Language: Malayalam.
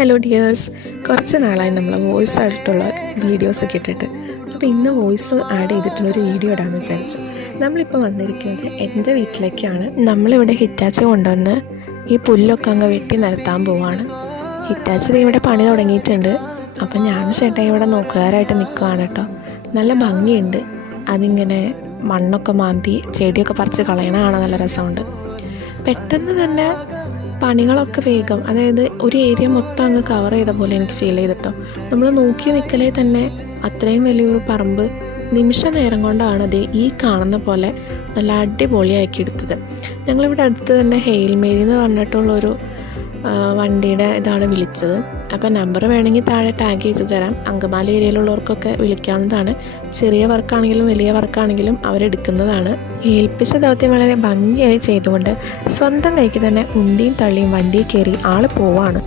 ഹലോ ഡിയേഴ്സ്, കുറച്ച് നാളായി നമ്മൾ വോയിസ് ആയിട്ടുള്ള വീഡിയോസൊക്കെ ഇട്ടിട്ട്. അപ്പോൾ ഇന്ന് വോയിസ് ആഡ് ചെയ്തിട്ടുള്ളൊരു വീഡിയോ ഇടാമെന്ന് വിചാരിച്ചു. നമ്മളിപ്പോൾ വന്നിരിക്കുന്നത് എൻ്റെ വീട്ടിലേക്കാണ്. നമ്മളിവിടെ ഹിറ്റാച്ചി കൊണ്ടുവന്ന് ഈ പുല്ലൊക്കെ അങ്ങ് വെട്ടി നിരത്താൻ പോവാണ്. ഹിറ്റാച്ചി ഇവിടെ പണി തുടങ്ങിയിട്ടുണ്ട്. അപ്പം ഞാനും ചേട്ടായി ഇവിടെ നോക്കുകാരായിട്ട് നിൽക്കുകയാണ് കേട്ടോ. നല്ല ഭംഗിയുണ്ട്. അതിങ്ങനെ മണ്ണൊക്കെ മാന്തി ചെടിയൊക്കെ പറിച്ച് കളയണ കാണാൻ നല്ല രസമുണ്ട്. പെട്ടെന്ന് തന്നെ പണികളൊക്കെ വേഗം, അതായത് ഒരു ഏരിയ മൊത്തം അങ്ങ് കവർ ചെയ്ത പോലെ എനിക്ക് ഫീൽ ചെയ്തിട്ടോ. നമ്മൾ നോക്കി നിൽക്കലേ തന്നെ അത്രയും വലിയൊരു പറമ്പ് നിമിഷ നേരം കൊണ്ടാണ് അത് ഈ കാണുന്ന പോലെ നല്ല അടിപൊളിയാക്കി എടുത്തത്. ഞങ്ങളിവിടെ അടുത്ത് തന്നെ ഹെയിൽ മേരി എന്ന് പറഞ്ഞിട്ടുള്ളൊരു വണ്ടിയുടെ ഇതാണ് വിളിച്ചത്. അപ്പം നമ്പർ വേണമെങ്കിൽ താഴെ ടാഗ് ചെയ്ത് തരാം. അങ്കമാലി ഏരിയയിലുള്ളവർക്കൊക്കെ വിളിക്കാവുന്നതാണ്. ചെറിയ വർക്കാണെങ്കിലും വലിയ വർക്കാണെങ്കിലും അവരെടുക്കുന്നതാണ്. ഏൽപ്പിച്ച ദൗത്യം വളരെ ഭംഗിയായി ചെയ്തുകൊണ്ട് സ്വന്തം കൈക്ക് തന്നെ ഉണ്ടിയും തള്ളിയും വണ്ടിയിൽ കയറി ആൾ പോവാണ്.